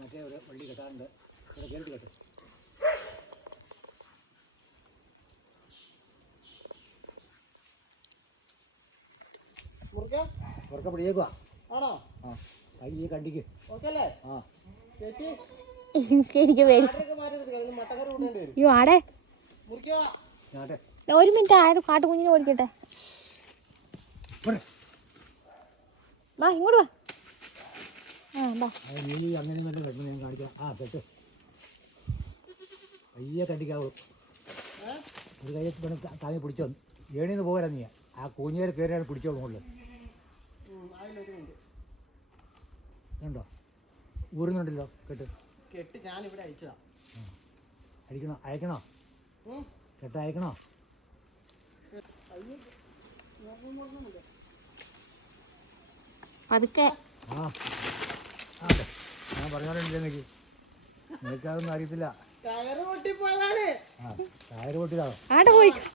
മറ്റേ ഒരു വള്ളി കെട്ടാറുണ്ട്, കേട്ട് കേട്ടോ. മുറുക്ക പിടിയേക്കുവാ ആണോ? ആ കൈ കണ്ടിക്ക് ആ എനിക്ക് ആടെ ഒരു മിനിറ്റ് ആയത് കാട്ടുകുഞ്ഞിനെ ഓടിക്കട്ടെ. വാ ഇങ്ങോട്ട് വാ. നീ അങ്ങനെ നല്ല വെട്ടം ഞാൻ കാണിക്കാം. ആ പെട്ട് കയ്യെ കണ്ടിക്കാവൂ. ഒരു കയ്യെ വേണം താങ്ങി പിടിച്ചോ. ഏണിന്ന് പോരാ നീ. ആ കൂഞ്ഞേരെ കയറിയാണ് പിടിച്ചോളൂ മുകളിൽ. ഉണ്ടോ? ഊരുന്നുണ്ടല്ലോ കെട്ട്. കെട്ട് ഞാനിവിടെ അയച്ചതാ. അയക്കണോ? അയക്കണോ? കെട്ട് അയക്കണോ? അതൊക്കെ ആ ഞാൻ പറഞ്ഞോണ്ടില്ല നിനക്കതൊന്നും അറിയത്തില്ല. ടയറ് പൊട്ടിപ്പോയതാണ്. ആ ടയറ് പൊട്ടിയതാണോ? ആടെ പോയി